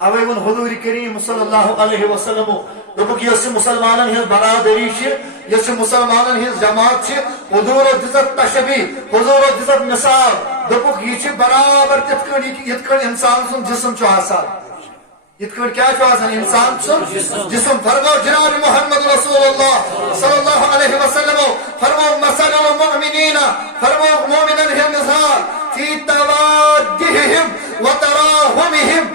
اوے one حضور کریم صلی اللہ علیہ وسلم دوپک یس مسلمانن ہز برادری یس مسلمانن ہز جماعت حضور دزت تشبیہ حضور دزت مثال دوپک یہ برابر تت کن انسان سن جسم آسان یت کیا انسان سن جسم فرمو جناب محمد رسول اللہ صلی اللہ علیہ وسلم فرمو مثل المؤمنین فرمو مومنن ہز مثال فی توادہم وتراہمہم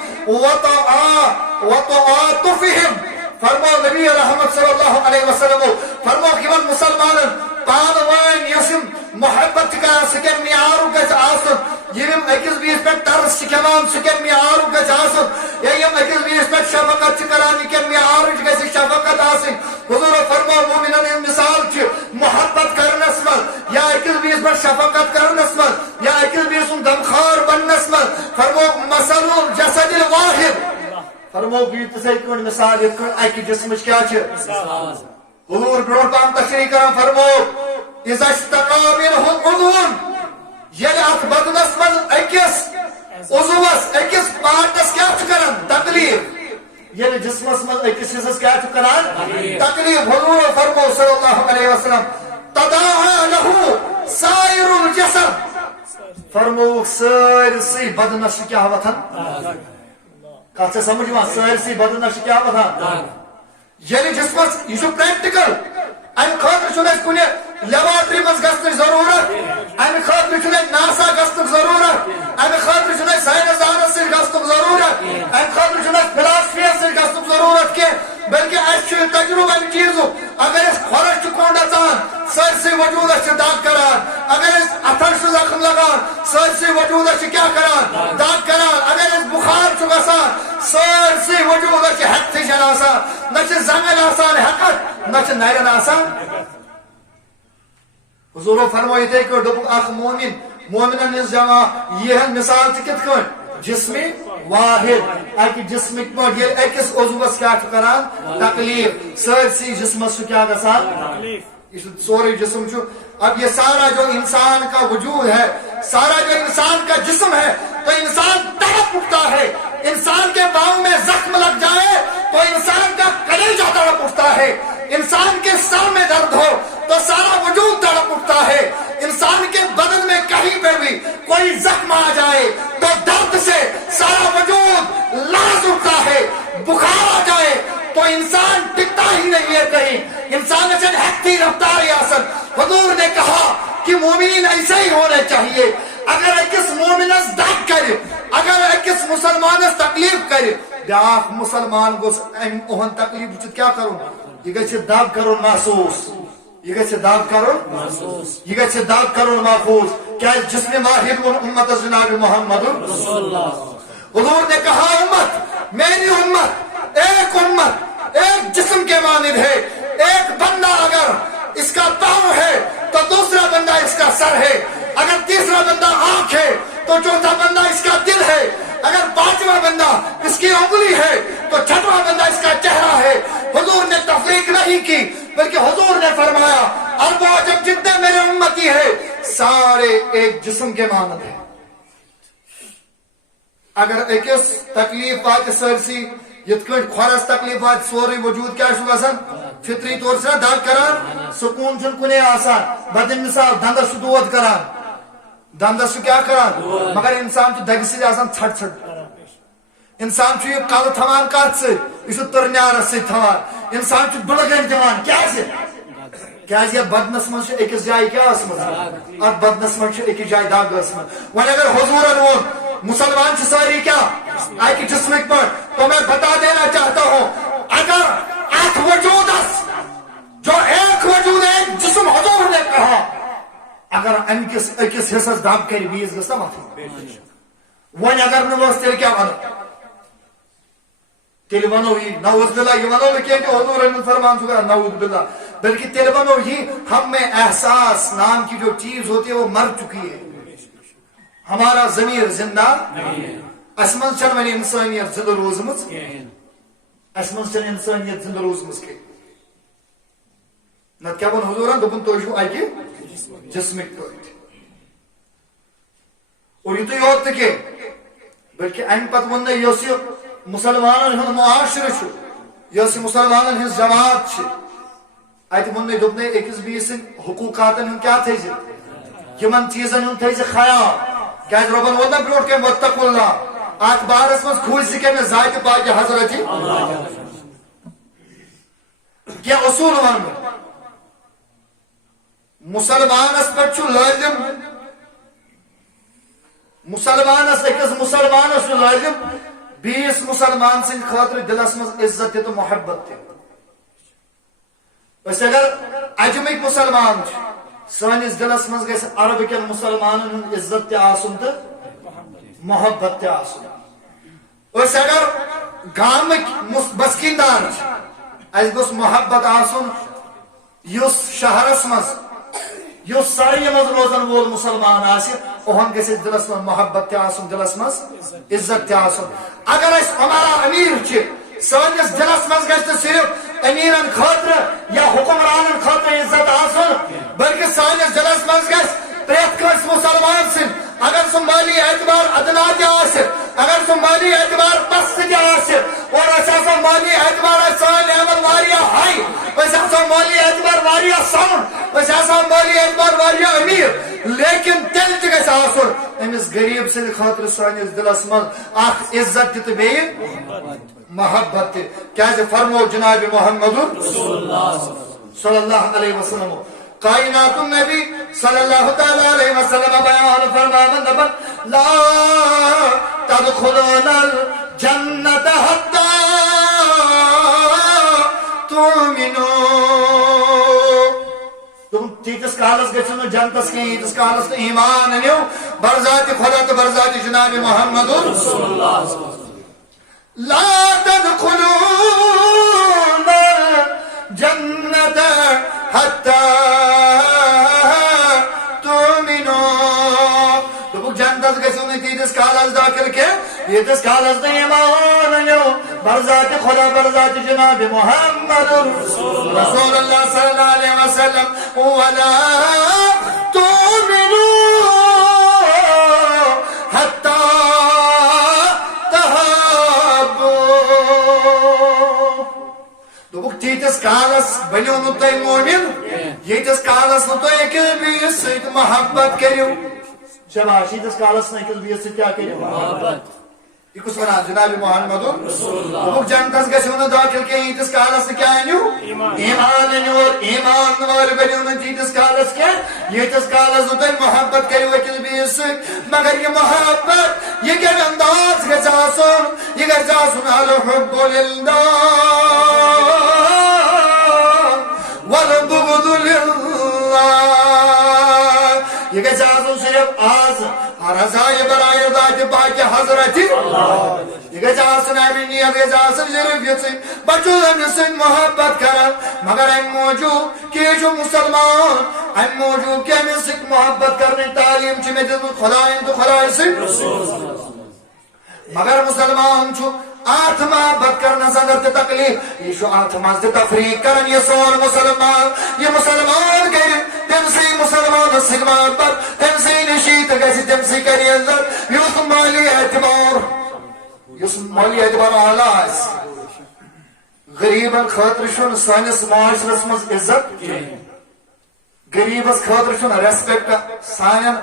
وتعاطفهم فرمو نبی رحمت صلی اللہ علیہ وسلم فرمو کہ من مسلمان پان وان یسم محبت کا سکن معیار گژھِ آسن یم اکس بیس پہ ترس سکھان سکن معیار گژھِ آسن یا یم اکس بیس پہ شفقت کران یہ معیار گژھِ شفقت آسن حضور فرمو مومنن ہند مثال محبت کرنس من یا اکس بیس پہ شفقت کرنس من یا اکس بیس سن دمخار بننس من فرمو مثل الجسد الواحد فرمو بیتسے کن مثال یہ کن اکی جسمش کیا حضور برون پام تشریح کران فرمو اذا اشتقا منہ العضون یل ات بدنس من اکس عضوس اکس پارٹس کیا کران تکلیف یل جسمس من اکس حصص کیا کران تکلیف حضور فرمو صلی اللہ علیہ وسلم تداعا لہو سائر الجسد فرمو سارسی بدنس کیا وطن کہتے سے سمجھ وہاں سارسی بدنس کیا وطن یعنی جسمس یہ پریکٹیکل ام خاطر چھنے کنے لیبارٹری مز گژھنٕچ ضرورت ام خاطر چھنے ناسا گژھنُک ضرورت ام خاطر چھنے سائنسدانس سۭتۍ گژھنُک ضرورت ام خاطر چھنے فلاسفیس سۭتۍ گژھنُک ضرورت کینٛہہ بلکہ اسہِ چھُ تجربہ امہِ چیٖزُک اگر أسۍ کھۄرس چھِ کوٚنٛڈ اژان سٲرسٕے وجوٗدس چھِ دگ کران اگر أسۍ اتھن چھُ زخم لگان سٲرسٕے وجوٗدس چھِ کیٛاہ کران دگ کران اگر أسۍ بُخار چھُ گژھان سٲرسٕے وجوٗدس چھِ ہٮ۪کتھٕے چھنہٕ آسان نہ چھِ زنگن آسان ہٮ۪کتھ نہ چھِ نرٮ۪ن آسان حضورو فرمو یتھے کٲٹھۍ دوٚپُکھ اکھ مومن مومنن ہٕنٛز جمع یِہن مثال چھِ کِتھ کٲٹھۍ جسمی واحد اکہ جسمک پٲٹھۍ ییٚلہِ أکِس عضوس کیٛاہ چھُ کران تکلیف سٲرسٕے جسمس چھُ کیٛاہ گژھان یہ سورے جسم چھُ اب یہ سارا جو انسان کا وجود ہے سارا جو انسان کا جسم ہے تو انسان تڑپ اٹھتا ہے انسان کے پاؤں میں زخم لگ جائے تو انسان کا کلیجہ تڑپ اٹھتا ہے انسان کے سر میں درد ہو تو سارا وجود تڑپ اٹھتا ہے انسان کے بدن میں کہیں پہ بھی کوئی زخم آ جائے تو درد سے سارا وجود لرز اٹھتا ہے بخار آ جائے تو انسان ٹکتا ہی نہیں ہے کہیں انسان سے ہیکتی رفتار آسن حضور نے کہا کہ مومنین ایسے ہی ہونے چاہیے اگر ایکس مومنس دگ کرے اگر ایکس مسلمانس تکلیف کرے بیاکھ مسلمان گوس اہن تکلیف کیا کروں یہ گژھِ دگ کرُن محسوس یہ گژھِ دگ کرُن محسوس یہ گژھِ دگ کرُن محفوظ کیا جسم واحد امت جناب محمد حضور نے کہا امت میری امت ایک جسم کے مانند ہے ایک بندہ اگر اس کا پاؤں ہے تو دوسرا بندہ اس کا سر ہے اگر تیسرا بندہ آنکھ ہے تو چوتھا بندہ اس کا دل ہے اگر پانچواں بندہ اس کی انگلی ہے تو چھٹواں بندہ اس کا چہرہ ہے حضور نے تفریق نہیں کی بلکہ حضور نے فرمایا ارب و عجم جتنے میرے امتی ہیں سارے ایک جسم کے مانند ہیں اگر ایکس تکلیف واتہِ سٲرسٕے یِتھ کٲٹھۍ کھۄرس تکلیف واتہِ سورُے وجوٗد کیٛاہ چھُ گژھان فطری طور چھُنہ دگ کران سکوٗن چھُنہٕ کُنے آسان بہٕ دِمہٕ مثال دندس چھُ دود کران دندس چھُ کیٛاہ کران مگر انسان چھُ دگہِ سۭتۍ آسان ژھٹ ژھٹ انسان چھُ یہِ کلہٕ تھاوان کتھ سۭتۍ یہِ چھُ تٕرنیارس سۭتۍ تھاوان انسان چھُ بُلگٔنۍ دِوان کیٛازِ کیٛازِ یتھ بدنس منٛز چھِ أکِس جایہِ کیٛاہ ٲسمٕژ اتھ بدنس منٛز چھِ أکِس جایہِ دگ ٲسمٕژ وۄنۍ اگر حضوٗرن ووٚن مسلمان چھِ سٲری کیا اکہِ جسمٕکۍ پٲٹھۍ تو میں بتا دینا چاہتا ہوں اگر اتھ وجودس جو ایک وجود ایک جسم حضور نے کہا اگر ام کس أکِس حصس دگ کرِ بیٚیِس گژھِ نا متھٕنۍ وۄنۍ اگر نہٕ ٲس تیٚلہِ کیٛاہ ونو تیٚلہِ ونو یی نعوذ باللہ یہ ونو نہٕ کینٛہہ کہ حضور فرمان چھُ کران نعوذ باللہ بلکہ تیٚلہِ ونو یی ہم میں احساس نام کی جو چیز ہوتی ہے وہ مر چکی ہے ہمارا ضمیر زندہ اس من چھنہٕ وۄنۍ انسانیت زندہ روزمٕژ اس من چھنہٕ انسانیت زندہ روزمٕژ کینٛہہ نتہٕ کیٛاہ ووٚن حضوٗرن دوٚپُن تُہۍ چھِو اکہِ جسمٕکۍ پٲٹھۍ اور یِتُے یوت نہٕ کینٛہہ بلکہ امہِ پتہٕ ووٚن یۄس یہِ مسلمانن ہند معاشرہ یس مسلمانن ہز جماعت ات ون دپنے اکس بیس سن حقوقاتن ہند کیا تھے یمن چیزن ہند تھے خیال کیا ربن ووت نا برو کم واتقوا اللہ ات بارس من کھوج سکے ذات پاک حضرت کیا اصول ون مسلمانس پہ لازم مسلمانس اکس مسلمانس لازم بیس مسلمان سند خاطر دلس مز عزت تو محبت تس اگر اجمک مسلمان سانس دلس مز گژھِ عرب کن مسلمانن ہند عزت تہ آسن تو محبت تہ آسن اگر گامک بسکیندار اس گوس محبت آسن یس شہرس مز یس ساری مز روزن وول مسلمان آسہِ اہن گژھِ دلس مز محبت تہ آسن دلس مز عزت تہ آسن اگر اس ہمارا امیر سانس دلس مز گژھِ نہٕ صرف امیرن خاطر یا حکمرانن خاطر عزت آسن بلکہ سانس دلس مز گژھِ پرٛٮ۪تھ کٲنٛسہِ مسلمان سٕنٛدۍ اگر سُہ مالی اعتبار ادنا تہِ آسہِ اگر سُہ مالی اعتبار پست تہِ آسہِ اور أسۍ آسو مالی اعتبار سٲنۍ لیول واریاہ ہاے أسۍ آسو مالی اعتبار واریاہ ساوُنٛڈ أسۍ آسو مالی اعتبار واریاہ امیر لیکن تیٚلہِ تہِ گژھِ آسُن أمِس غریٖب سٕنٛدِ خٲطرٕ سٲنِس دِلس منٛز اکھ عزت تہِ تہٕ بیٚیہِ محبت تہِ کیازِ فرمو جناب محمد صلی اللہ علیہ وسلم کائنات النبی صلی اللہ تعالی علیہ وسلم بیان فرماون دپن لا تدخلون الجنت حتی تؤمنوا تم تیتس کالس گژھو نہٕ جنتس کینٛہہ ییتس کالس نہٕ ایمان أنِو برذات خدا تہٕ برذات جناب محمد لا تدخلون الجنت حتی جنتس گژھو نہٕ تیٖتِس کالس داخل کینٛہہ ییٖتِس کالس نہٕ ایمان أنِو برذات خدا برذات جناب محمد رسول اللہ صلی اللہ علیہ وسلم ولا تؤمنوا حتى تحابوا دوٚپُکھ تیٖتِس کالس بنیو نہٕ تُہۍ مومن ییٖتِس کالس نہٕ تُہۍ أکِس بیٚیِس سۭتۍ محبت کٔرِو شباش ییٖتِس کالس نہٕ أکِس بیٚیِس سۭتۍ کیٛاہ کٔرِو یہ کس ونان جناب محمد دوٚپُکھ جنتس گژھو نہٕ داخل کینٛہہ ییٖتِس کالس نہٕ کیٛاہ أنِو ایمان أنِو اور ایمان وٲلۍ بٔنِو نہٕ تیٖتِس کالس کینٛہہ ییٖتِس کالس نہٕ تُہۍ محبت کٔرِو أکِس بیٚیِس سۭتۍ مگر یہِ محبت یہِ کیٛاہ انداز گژھِ آسُن یہِ گژھِ آسُن الحب للہ والبغض للہ یہ گژھِ آسُن صرف آز رضایہِ برایہِ ذاتِ پاکِ حضرت یہ گژھِ آسُن اَمہِ نیت گژھِ آسٕنۍ صرف یِژٕے بہٕ چھُس أمِس سۭتۍ محبت کران مگر اَمہِ موٗجوٗب کہِ یہِ چھُ مُسلمان اَمہِ موٗجوٗب کہِ أمِس سۭتۍ محبت کرنٕچ تعلیٖم چھِ مےٚ دِژمٕژ خۄدایَن تہٕ خۄداے سۭتۍ مگر مُسلمان چھُ اتھ محبت کرنس اندر تہِ تکلیف یہ چھُ اتھ منٛز تہِ تفریٖق کران یہِ سون مسلمان یہِ مسلمان کرِ تٔمسٕے مسلمانس سۭتۍ محبت تٔمسٕے نِشی تہٕ گژھِ تٔمسٕے کرِ عزت یُس مالی اعتبار اعلیٰ آسہِ غریٖبن خٲطرٕ چھُنہٕ سٲنِس معاشرس منٛز عزت غریٖبس خٲطرٕ چھُنہٕ ریسپیکٹ سانٮ۪ن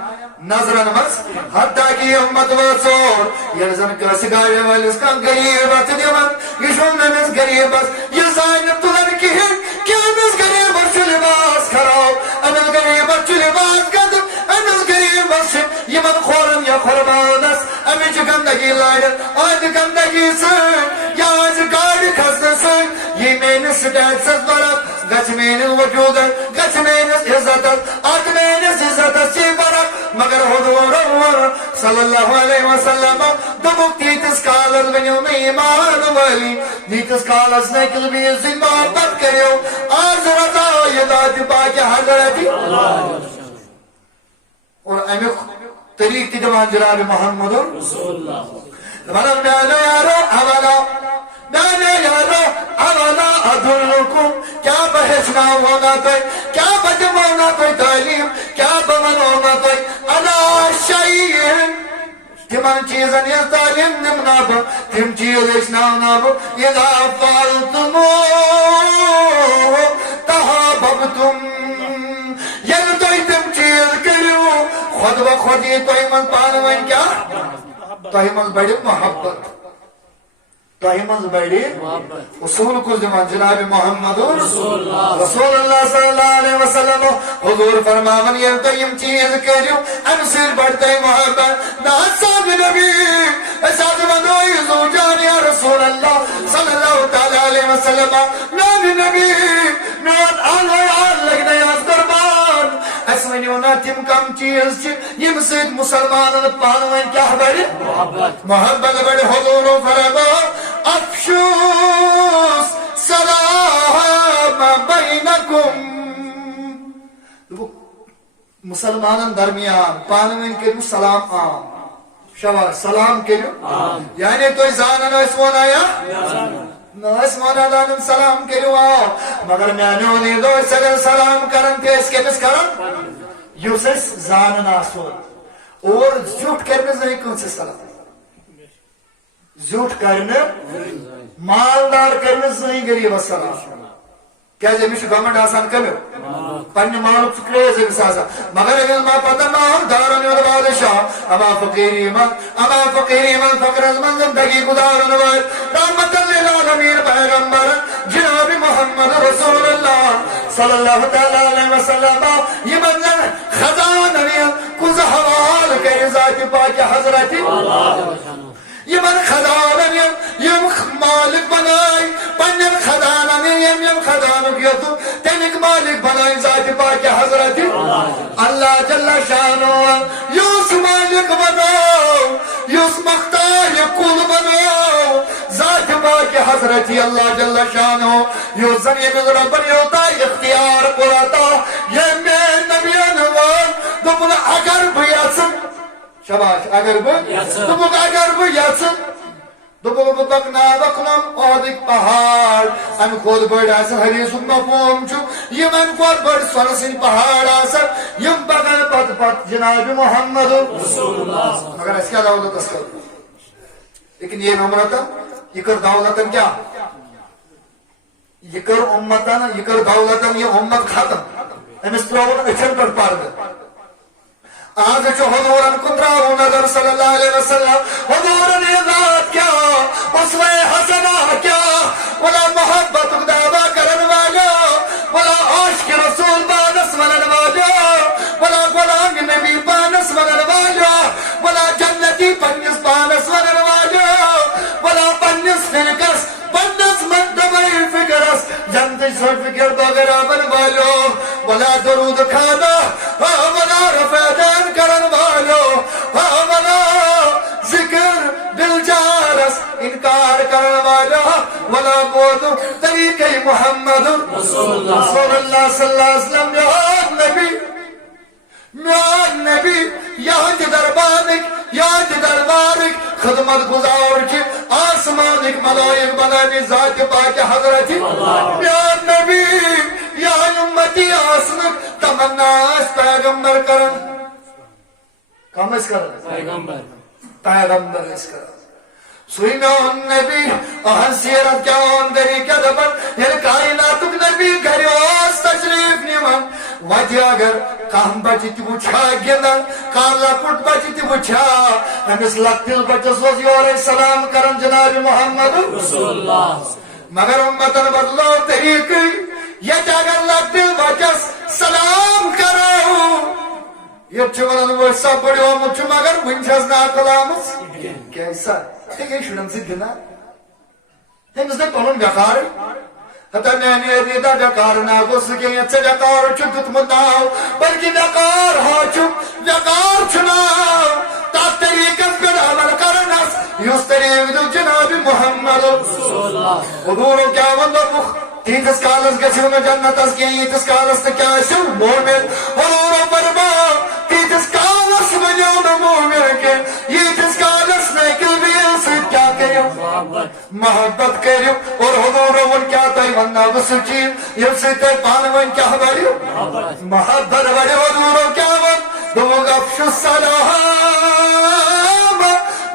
نظرن منٛز حتیٰ کہِ یہِ اُمت وٲژ اور ییٚلہِ زن کٲنٛسہِ گاڑِ وٲلِس کانٛہہ غریٖب اَتھِ دِوان یہِ چھُنہٕ أمِس غریٖبس یہِ زانہِ نہٕ تُلان کِہیٖنۍ کہِ أمِس غریٖبس چھُ لِباس خراب أمِس غریٖبس چھُ لِباس گنٛدٕ أمِس غریٖبس چھِ یِمن کھورن یا قۄربانس أمِس چھِ گنٛدگی لارِ اَتھ گنٛدگی سۭتۍ یا آسہِ گاڑِ کھسنہٕ سۭتۍ یہِ میٲنِس سٹیٹسس برق گژھِ میٲنِس وجوٗدس گژھِ میٲنِس عزتس اتھ میٲنِس عزتس چھِ فرق مگر حضور صلی اللہ علیہ وسلم دوٚپُکھ تیٖتِس کالس بنیو نہٕ ایمان وٲلی ییٖتِس کالس نہٕ أکِس بیٚیِس سۭتۍ محبت کٔرِو آز رضایہِ ذاتِ پاکِ حضرت اور امیُک طریٖقہٕ تہِ دِوان جناب محمد دپان میانیو یارو اولا ادلکم کیا بہٕ ہیٚچھناوہو نا تۄہہِ کیا بہٕ دِمہو نا تۄہہِ تعلیٖم کیا بہٕ ونہو نا تۄہہِ علی شیءٍ تمن چیزن ہز تعلیم دمنا بہ تم چیز ہیچناونا بہ اذا فعلتمو تحاببتم یل تھی تم چیز کرو خود بخود یہ تھی من پان ون کیا تھی من بڑی محبت تھی من بڑی اصول کل دمان جناب محمد رسول اللہ صلی اللہ علیہ وسلم حضور فرماون یہ تیم چیز کرو ام سر بڑھتے محبت نات صاحب نبی اساد منوئی زوجان یا رسول اللہ صلی اللہ تعالی علیہ وسلم نبی نبی نات آل لگنے از قربان اس ونیو نا تم کم چیز یم سید مسلمان پانوین کیا بڑی محبت بڑی حضور فرما افشوس سلام بینکم مسلمان درمیان پانوین کرو سلام عام شباب سلام کرو یعنی تو زانن اس ونا یا ناس مونا دانم سلام کرو آو مگر میانیو نیدو سلام کرن تیس کے بس کرن یوسس زانن آسود اور جھوٹ کرنے زنی کون سے سلام زھوٹ کرنے مالدار کرنے زنی غریب السلام کیا جب گورنمنٹ آسان کرو پنہ مالک کریز امس آسان مگر اگر ما پتہ ماہم دارن یود بادشاہ اما فقیری من فقر از من زندگی گزارن وائد رحمت للعالمین پیغمبر جناب محمد رسول اللہ صلی اللہ تعالی علیہ وسلم یہ منزل خزان کز حوال کر ذات پاک حضرت یہ من خزان یم مالک بنائی پنن خزان یم خزان کیتو تنک مالک بنائی ذات پاک حضرت اللہ جل شانو یوس مالک بناو یوس مختار کل بناو ذات پاک حضرت اللہ جل شانو یوس زمین ربن یوتا اختیار قراتا یہ میں نبیان وان دمنا اگر بیاسن شباش اگر بیاسن دبو بکنا بکنم اودک پہاڑ ام خود بڑ آسن حدیث مفہوم چھو یم ام خود بڑ سرسن پہاڑ آسن یم بغل پت جناب محمد رسول اللہ مگر اس کیا دولت اس کا لیکن یہ نمرتن یہ کر دولتن کیا یہ کر امتن یہ کر دولتن یہ امت ختم امس تراون اچھن پر پارد آج جو حضورن کندراو نظر صلی اللہ علیہ وسلم حضورن ذات کیا اسوہ حسنہ کیا ولا محبت دعویٰ کرن والا ولا عاشق رسول بانس ونن والا ولا غلام نبی بانس ونن والا ولا جنتی پنس بانس ونن والا ولا پنس فنکس پنس مدبئی فکرس جنتی سر فکر بغیر من والا ولا درود کھانا ولا رفیدین کرن والو ولا ذکر دل جارس انکار کرن والا ولا بود طریق محمد رسول اللہ صلی اللہ علیہ وسلم میان نبی یاد دربارک خدمت گزار کی آسمانک ملائک بنامی ذات پاک حضرت میان نبی یا امتی آسمک تمنا اس پیغمبر کرن کم اس کرن پیغمبر اس کرن سوئی میان نبی اہن سیرت کیا اندری کیا دبن یہ کائناتک نبی گھریوز تشریف نیمن وجہ اگر کام بچی تی بچھا گندن کالا پٹ بچی تی بچھا امس لکتل بچس وز یور سلام کرن جناب محمد رسول اللہ مگر امتن بدلو طریقی یہ اگر لکتل بچس سلام کرو یہ چونن وہ سب بڑی مچ مگر ونچس نا کلامس کیسا یہ شنن سی دنا ہمس نے پنن بیکار حتی میں نے دیدہ بیکار نہ گو سکیں سے بیکار چھتت مداو بلکہ بیکار ہو چھپ بیکار چھناو تا طریقت پر عمل کرنس یوس طریق دو جناب محمد رسول اللہ حضورو کیا وندر مخ تیتس کالس گچھو میں جنت اس کی تیتس کالس کیا شو مومن حضورو برما تیتس کالس میں جون مومن کے یہ تیتس کالس میں کل بھی انسید کیا کرو محبت کرو اور حضورو ان کیا تای وننا بسچین یہ سے تای پانوان کیا بڑیو محبت بڑی حضورو کیا ون دو گفش السلام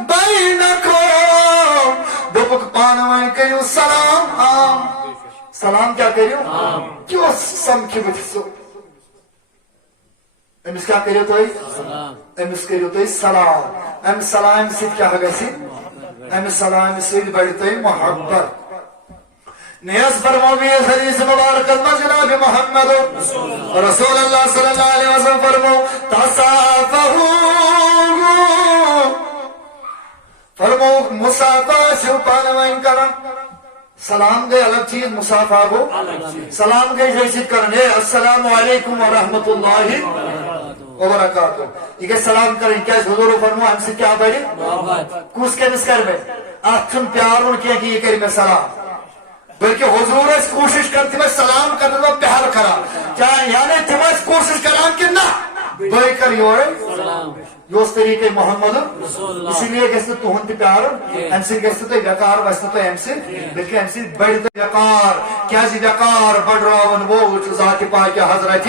بینکم دوپک پانوائن کریو سلام سلام کیا کریو کیوں سمکھی بچسو امس کیا کریو تو امس کریو تو سلام ام سلام سید کیا گسی ام سلام سید بڑی تو محبت نیاز فرمو بھی حدیث مبارک میں جناب محمد رسول اللہ صلی اللہ علیہ وسلم فرمو تصافحو فرمو مصافہ شو پانوائن کرن سلام گئے الگ چیز مصافہ کو سلام گئے جیسید کرن السلام علیکم ورحمت اللہ وبرکاتہ یہ سلام کریں کیا حضور فرمو ہم سے کیا بڑی کس کے مسکر میں آتھن پیارون کیا کہ یہ کری میں سلام بلکہ حضور اس کوشش کرتی میں سلام کرنے میں پیار کرا چاہے یعنی تم اس کوشش کران کہ نہ بھائی کر اس طریقے محمد اسی لیے کہتے تو ہنتی پیار ہم سے کہتے تو وقار ویسے تو ہم سے بلکہ ہم سے بڑھ وقار کیا سی وقار بڑھ راون وہ ذات پاک حضرت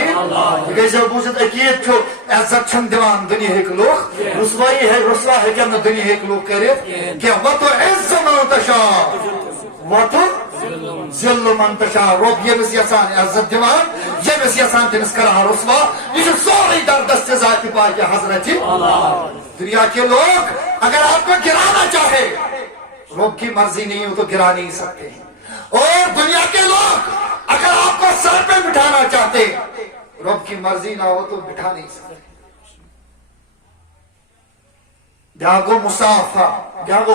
کیسے پوچھت اکید چھو عزت چھن دیوان دنیا ایک لوگ رسوائی ہے رسوا ہے کہ دنیا ایک لوگ کرے کہ وَتُ عِزُّ مَن تَشَاءُ وَتُ ذل منتشا رب یمس یسان عزت دیوان یمس یسان تمس کران رسوا یہ سوری در دست ذات پاک حضرت دنیا کے لوگ اگر آپ کو گرانا چاہے رب کی مرضی نہیں ہو تو گرا نہیں سکتے اور دنیا کے لوگ اگر آپ کو سر پہ بٹھانا چاہتے رب کی مرضی نہ ہو تو بٹھا نہیں سکتے جاگو مسافہ جاگو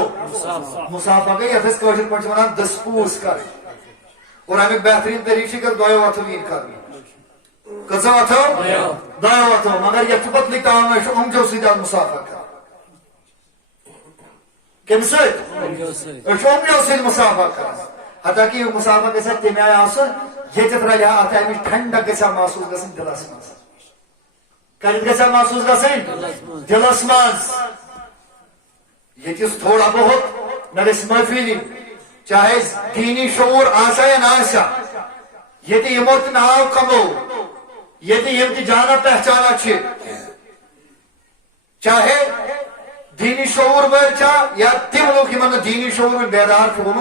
مسافہ گئی حفظ کوشش پڑھ چمانا دسپوس کر اور ہمیں بہترین طریقے کر دعائے واتو گیر کرنی کسا واتو دعائے واتو مگر یہ چپت لکھام ہے ام جو سیدھا مسافہ کر کم سے ام جو سیدھا مسافہ کر حتیٰ کہ مسافہ کے ساتھ تیمیائی آسن یہ جترہ یہاں آتا ہے ہمیں ٹھنڈا کسا محسوس گسن دل اسمانس کرد کسا محسوس گسن دل اسمانس یہ چیز تھوڑا بہت نرس محفیلی چاہے دینی شعور آسا یا نہ آسا یہ تی یموت ناو کمو یہ تی یمتی جانا پہچانا چھے چاہے دینی شعور برچا یا تیم لوگ من دینی شعور میں بیدار چھو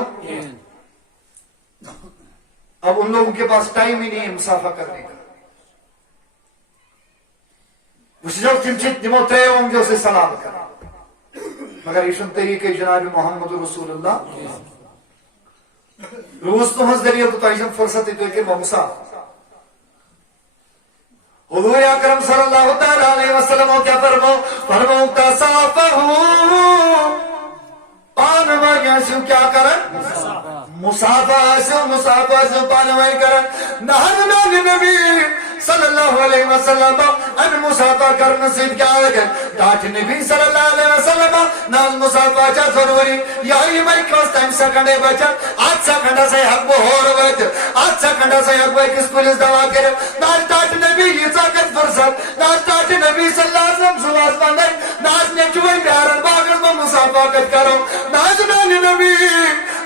اب ان لوگوں کے پاس ٹائم ہی نہیں ہے مسافہ کرنے کا اسی جو تمچت نمو ترے ہوں جو سے سلام کرنا مگر ایشن طریقے جناب محمد رسول اللہ روز تو ہز دریئے تو تائیشن فرصت تو کہ ممسا حضور اکرم صلی اللہ تعالی علیہ وسلم کیا فرمو تصافحو پانوائی آسیو کیا کرن مسافہ آسیو پانوائی کرن نحن نبی صلی اللہ علیہ وسلم ان مسافہ کرنا سید کیا لگے تاج نبی صلی اللہ علیہ وسلم نال مسافہ چا ضروری یہی میں کس ٹائم سیکنڈے بچا 8 سیکنڈ سے حق وہ ہو رہے 8 سیکنڈ سے حق وہ کس پولیس دوا کرے نال تاج نبی یہ طاقت فرصت نال تاج نبی صلی اللہ علیہ وسلم سواس بندے نال نے چوئی پیارن باگر میں مسافہ کرو نال نبی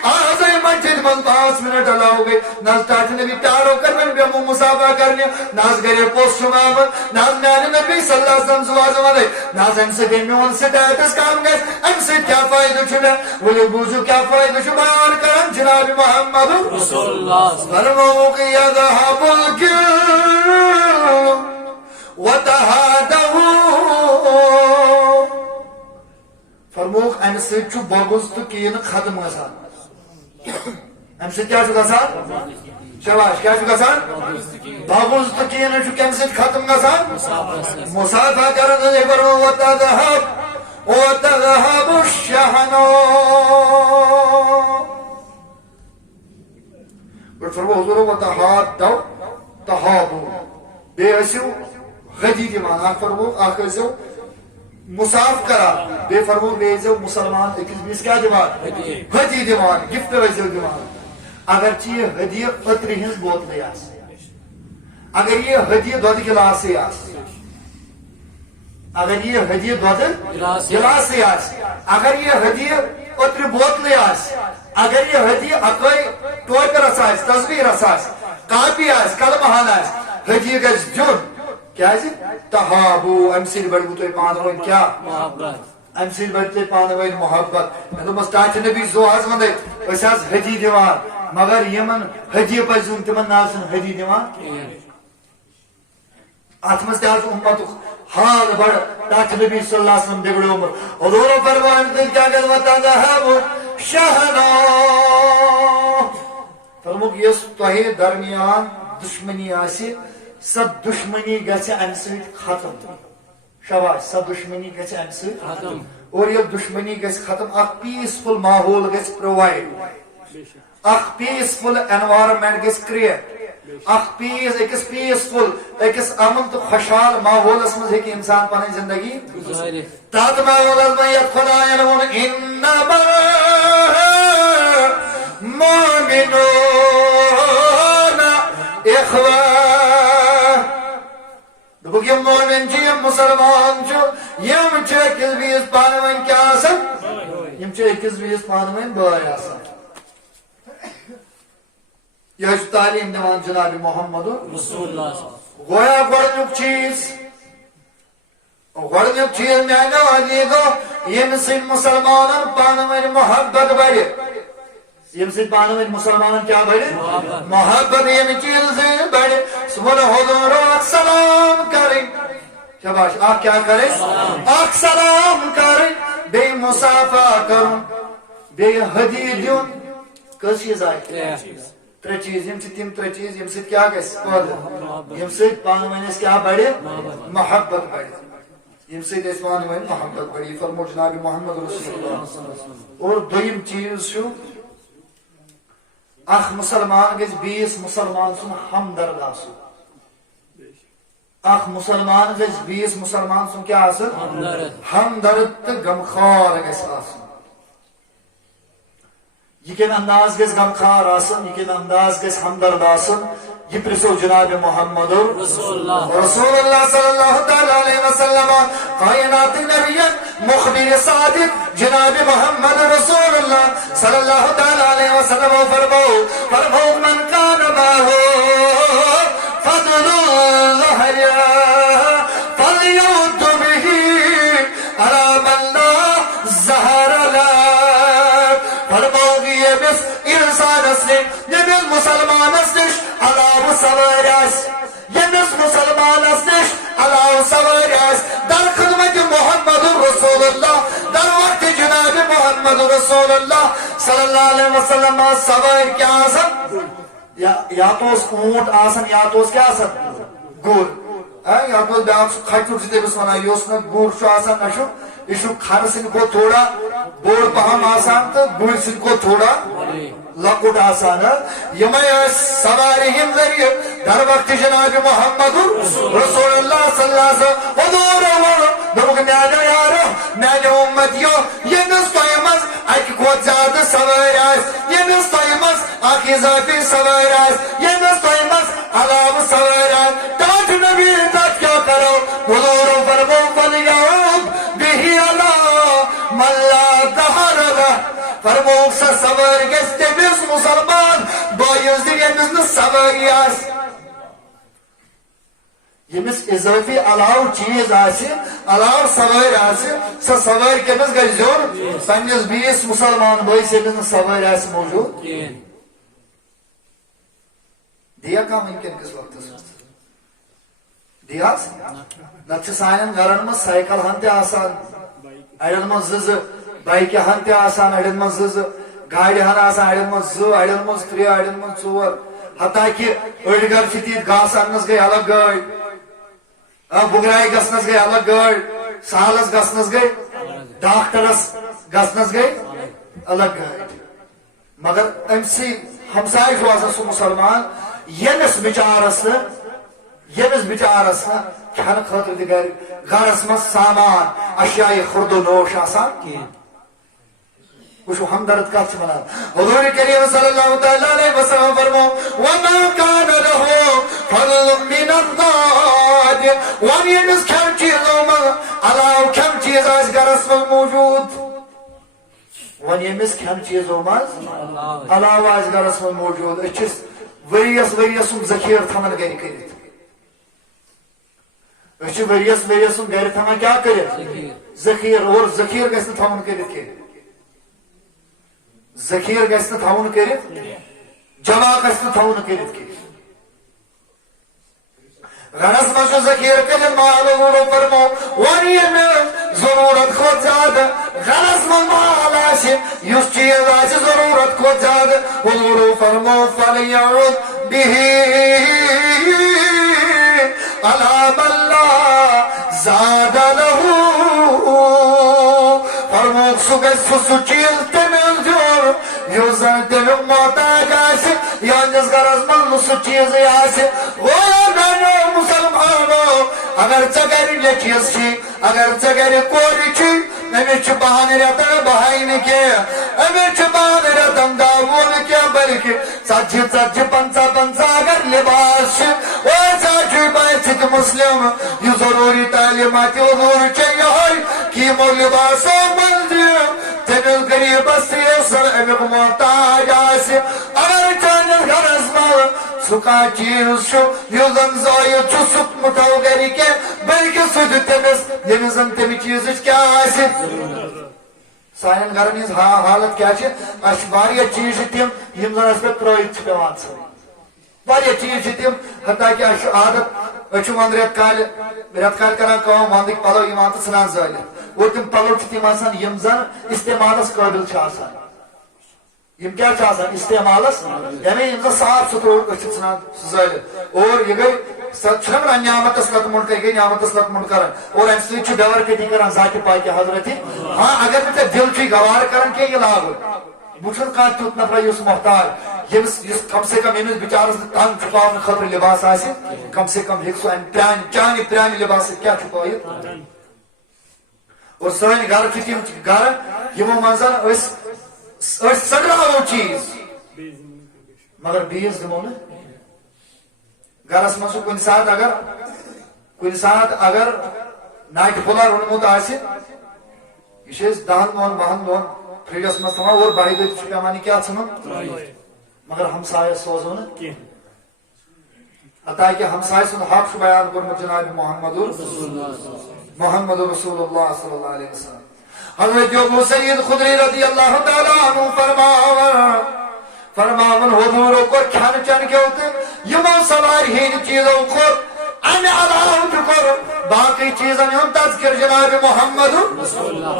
آزائی مسجد من 5 منٹ علاو گئے نال تاج نبی پیارو کرنے بھی ہم مسافہ کرنے ناز گرے پوست شمام ناز میانے نبی صلی اللہ علیہ وسلم زواز والے ناز ہم سے گئے میون سے دیتس کام گئے ہم سے کیا فائدہ چھنے ولی بوزو کیا فائدہ چھو بیان کرن جناب محمد رسول اللہ فرمو کہ یذہب الگل وتہادہو فرمو ہم سے چھو بغض تو کین ختم گسان ہم سے کیا چھو گسان شباش کیا چھو گسان بغض تو کین چھو کم سے ختم گسان مسافہ کرنے پر وتذهب الشحن فرمو حضور وتحادوا تحابوا بے اسیو غدی دیمان آخ فرمو آخر سے مصاف کرا بے فرمو بے اسیو مسلمان اکس بیس کیا دیمان غدی دیمان گفت ویسیو دیمان اگرچہ یہ ہدیہ قطری ہنس بوتل آس اگر یہ ہدیہ دودھ گلاس آس اگر یہ ہدیہ دودھ گلاس آس اگر یہ ہدیہ قطری بوتل آس اگر یہ ہدیہ اکوئی ٹوپر آس تصویر آس کاپی آس قلم آس ہدیہ گز جن کیا ہے تحابو ام سید بڑھ تو پانچ روز کیا ام سی بڑھتے پانہ ون محبت مے دوپس ٹاٹھ نبی زو حض ون اس ہدی دان مگر یمن ہدی پزن تمن ناسن ہدی دان ات مز تہ امت حال بڑ ٹاٹھ نبی صلی اللہ علیہ وسلم بگڑومت حضور فرمان کیا گل وتذهب شہنا فرموک یس تہ درمیان دشمنی آسی سب دشمنی گژھِ امہ سۭتۍ ختم شاباش سب دشمنی گژھِ امہ سۭتۍ ختم اور یہ دشمنی گژھِ ختم اخ پیسفل ماحول گژھِ پرووائڈ اخ پیسفل انوائرمنٹ گژھِ کریٹ اخ اکس پیسفل اکس امن تو خوشحال ماحولس مز ہیکہِ انسان پنٕنۍ زندگی تتھ ماحولس منٛز یتھ خۄدایَن ووٚن انما المؤمنون اخوہ دوٚپُکھ یِم مومن چھِ یِم مسلمان چھِ یِم چھِ أکِس بیٚیِس پانہٕ ؤنۍ کیٛاہ آسان یِم چھِ أکِس بیٚیِس پانہٕ ؤنۍ بٲے آسان یہ تعلیم دِوان جناب محمد رسول اللہ گویا گۄڈنیُک چیٖز میانیو عزیٖزو ییٚمہِ سۭتۍ مُسلمانن پانہٕ ؤنۍ محبت بڑِ ییٚمہِ سۭتۍ پانہٕ ؤنۍ مُسلمانن کیٛاہ بڑِ محبت ییٚمہِ چیٖزٕ سۭتۍ بڑِ سُہ ووٚن حضوٗرو اکھ سلام کرٕنۍ شاباش اکھ کیٛاہ کرٕنۍ اکھ سلام کرٕنۍ بیٚیہِ مُصافا کرُن بیٚیہِ ہدی دیُن کٔژ چیٖز آیہِ ترٛےٚ چیٖز یِم چھِ تِم ترٛےٚ چیٖز ییٚمہِ سۭتۍ کیٛاہ گژھِ پٲدٕ ییٚمہِ سۭتۍ پانہٕ ؤنۍ اَسہِ کیٛاہ بڑِ محبت بڑِ ییٚمہِ سۭتۍ اَسہِ پانہٕ ؤنۍ محبت بڑِ یہِ فرموو جناب محمد رسول اللہ اور دوٚیِم چیٖز چھُ اکھ مُسلمان گژھِ بیٚیِس مُسلمان سُنٛد ہمدرد آسُن اکھ مُسلمان گژھِ بیٚیِس مُسلمان سُنٛد کیٛاہ آسُن ہمدرد تہٕ غمخوار گژھِ آسُن یہ کن انداز گژھِ غمخوار آسُن یہ کن انداز گژھِ ہمدرد آسُن یہ پرژھو جناب محمد رسول اللہ صلی اللہ تعالی علیہ وسلم کائنات نبی مخبر صادق جناب محمد رسول اللہ صلی اللہ تعالی علیہ وسلم فرماؤ من کان معه فضل ظهر فلیعد به على من لا ظهر له فرماؤ یمس انسانس نش یمس مسلمانس نش علاوہ سوٲرۍ آسہِ ییٚمِس مُسلمانس نش علاوہ سوٲرۍ آسہِ در خدمت محمد رسول اللہ در وقت جناب محمد رسول اللہ صلی اللہ علیہ وسلم سوٲرۍ کیٛاہ آسان یا تو اوس اونٹ آسان یا تو اوس کیٛاہ آسان گُر یا تو اوس بیٛاکھ سُہ کھچُر چھِ تٔمِس وَنان یہِ اوس نہٕ گُر چھُ آسان نہ چھُ یہِ چھُ کھرٕ سٕنٛدِ کھۄتہٕ تھوڑا بوٚڑ پہم آسان تہٕ گُرۍ سٕنٛدِ کھۄتہٕ تھوڑا لۄکُٹ آسان یِمے ٲسۍ سوارِ ہِنٛدۍ ذٔریعہٕ در وقت جناب محمد رسول اللہ صلی اللہ علیہ وسلم حضوٗرو ووٚن دوٚپُکھ میانیو یارو میانیو اُمتیو ییٚمِس تۄہہِ منٛز اکہِ کھۄتہٕ زیادٕ سوٲرۍ آسہِ ییٚمِس تۄہہِ منٛز اکھ اضٲفی سوٲرۍ آسہِ ییٚمِس تۄہہِ منٛز علاوٕ سوٲرۍ آسہِ ٹاٹھ نبی تتھ کیٛاہ کرو حضوٗرو فرموو فلیعد به علی من لا ظہر لہ فرموو سۄ سوٲرۍ گژھِ تٔمِس مُسلمان بٲیِس دِنۍ ییٚمِس نہٕ سوٲری آسہِ ییٚمِس اضٲفی علاوٕ چیٖز آسہِ علاوٕ سوٲرۍ آسہِ سۄ سوٲرۍ کٔمِس گژھِ زیوٚن پننِس بیٚیِس مُسلمان بٲیِس ییٚمِس نہٕ سوٲرۍ آسہِ موٗجوٗد دِیا کانٛہہ وٕنکیٚن کِس وقتس منٛز دِیا نتہٕ چھِ سانٮ۪ن گرن منٛز سایکل ہن تہِ آسان اڑٮ۪ن منٛز زٕ بایکہِ ہن تہِ آسان اڑٮ۪ن منٛز زٕ گاڑِ ہن آسان اڑٮ۪ن منٛز زٕ اڑٮ۪ن منٛز ترٛےٚ اڑٮ۪ن منٛز ژور حتیٰ کہِ أڑۍ گرٕ چھِ تِتھۍ گاسہٕ اننس گٔے الگ گٲڑۍ بُگراے گژھنس گٔے الگ گٲڑۍ سہلس گژھنس گٔے ڈاکٹرس گژھنس گٔے الگ گٲڑۍ مگر أمسٕے ہمساے چھُ آسان سُہ مُسلمان ییٚمِس بِچارس نہٕ کھٮ۪نہٕ خٲطرٕ تہِ گرس منٛز سامان اشیاے خُردٕ نوش آسان کینٛہہ وٕچھو ہمدرد کتھ چھِ ونان حضور کریم صلی اللہ تعالی علیہ وسلم فرموو وما كان له فضل من النار وۄنۍ ییٚمِس کھٮ۪ن چیٖزو منٛز علاوٕ کھٮ۪ن چیٖز آسہِ گرس منٛز موٗجوٗد وۄنۍ ییٚمِس کھٮ۪ن چیٖزو منٛز علاوٕ آسہِ گرس منٛز موٗجوٗد أسۍ چھِ ؤرِیس سُنٛد ذخیرٕ تھاوان گرِ کٔرِتھ أسۍ چھِ ؤرِیس سُنٛد گرِ تھاوان کیٛاہ کٔرِتھ ذخیر اور ذخیر گژھِ نہٕ تھاوُن کٔرِتھ کینٛہہ ذخیر گژھِ نہٕ تھاوُن کٔرِتھ جمع گژھِ نہٕ تھاوُن کٔرِتھ کینٛہہ گھرس منٛز چھُ ذخیر کٔرِتھ مال ووٚنو فرمو وۄنۍ ییٚمہِ ضروٗرت کھۄتہٕ زیادٕ گھرس منٛز مال آسہِ یُس چیٖز آسہِ ضروٗرت کھۄتہٕ زیادٕ حضوٗرو فرمو فلیعُد بِہِ علی من لا زاد لہو فرموک سُہ گژھِ سُہ چیٖز تٔمِس دیُن یُس زن تمیُک محتاج آسہِ یہنٛدِس گھرس منٛز نہٕ سُہ چیٖزٕے آسہِ مسلمانو اگر ژےٚ گرِ نیٚچوِس چھی اگر ژےٚ گرِ کورِ چھی أمِس چھُ بہن رٮ۪تن بہاے نہٕ کینٛہہ أمِس چھُ بہن رٮ۪تن دہ وُہ نہٕ کینٛہہ بلکہِ ژتجی ژتجی پنژاہ پنژاہ اگر لباس چھِ اور ژتجی باسہِ تہِ مسلم یہِ ضروٗری تعلیٖمات حضوٗر چھےٚ یِہوٚے کہِ یِمو لباسو منٛز دِ تٔمِس غریٖبس یُس امیُک محتاج آسہِ اگر چٲنِس گرس منٛز سُہ کانٛہہ چیٖز چھُ یُس زن زٲیِد چھُ سُہ مُٹھو گرِ کینٛہہ بلکہِ سُہ دِ تٔمِس ییٚمِس زن تمہِ چیٖزٕچ کیٛاہ آسہِ سانٮ۪ن گرن ہٕنٛز حالت کیٛاہ چھِ اسہِ چھِ واریاہ چیٖز چھِ تِم یِم زن اسہِ پتہٕ ترٲوِتھ چھِ پیٚوان ژھٕنٕنۍ واریاہ چیٖز چھِ تِم حتیٰ کہِ اسہِ چھُ عادت أسۍ چھِ ونٛدٕ رٮ۪تہٕ کالہِ کران کٲم ونٛدٕکۍ پلو یِوان تہٕ ژھٕنان زٲلِتھ اور تِم پلو چھِ تِم آسان یِم زن استعمالس قٲبِل چھِ آسان یِم کیٛاہ چھِ آسان استعمالس یعنی یِم زن صاف سُتھرٕ أسۍ چھِ ژھٕنان سُہ زٲلِتھ اور یہِ گٔے چھُنہ ونان نعمتس لت منٛڈ یہِ گٔے نعمتس لت منٛڈ کران اور امہِ سۭتۍ چھُ بٮ۪ور کٔٹی کران ذاتہِ پاکہِ حضرتہِ ہاں اگر نہٕ ژےٚ دِل چھُے گوار کران کینٛہہ یہِ لاگُن بہٕ چھُس کانٛہہ تیُتھ نفرا یُس محتاج ییٚمِس یُس کم سے کم ییٚمِس بِچارس نہٕ تنگ چھُپاونہٕ خٲطرٕ لباس آسہِ کم سے کم ہیٚکہِ سُہ امہِ چانہِ پرٛانہِ لباس سۭتۍ کیٛاہ چھُپٲیِتھ اور سٲنۍ گرٕ چھِ تِم گرٕ یِمو منٛز أسۍ سگراوو چیٖز مگر بیٚیِس دِمو نہٕ گرس منٛز چھُ کُنہِ ساتہٕ اگر ناٹہِ پھُلا روٚنمُت آسہِ یہِ چھِ أسۍ 10 دۄہن 12 دۄہن فرجس منٛز تھاوان اور بہہِ دۄہ چھُ پیٚوان یہِ کیٛاہ ژھٕنُن مگر ہمسایس سوزو نہٕ کینٛہہ حتیٰ کہِ ہمسایہِ سُنٛد حق چھُ بیان کوٚرمُت جناب محمد رسول اللہ صلی اللہ علیہ وسلم حضرت ابو سعید خدری رضی اللہ تعالیٰ عنہ فرماون حضوٗرو کوٚر کھٮ۪ن چٮ۪ن کیو تہٕ یِمو سوارِ ہٕنٛدۍ چیٖزو کوٚر امہِ علاوٕ تہِ کوٚر باقٕے چیٖزن ہُنٛد تذکِر جناب محمد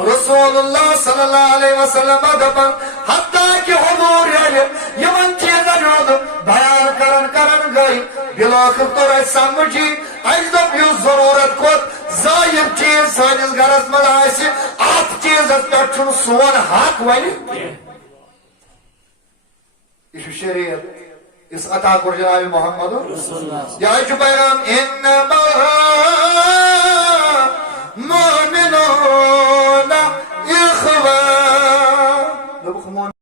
رسول اللہ صلی اللہ علیہ وسلم دپان حتیٰ کہِ حضوٗر ییٚلہِ یِمن چیٖزن ہُنٛد بیان کران گٔے بِلٲخٕر توٚر اسہِ سمجھی اسہِ دوٚپ یُس ضروٗرت کھۄتہٕ زٲیِد چیٖز سٲنِس گرس منٛز آسہِ اتھ چیٖزس پٮ۪ٹھ چھُنہٕ سون حق وۄنۍ یہ چھُ شریعت یُس عطا کوٚر جناب محمد یہِ حظ چھُ پیغام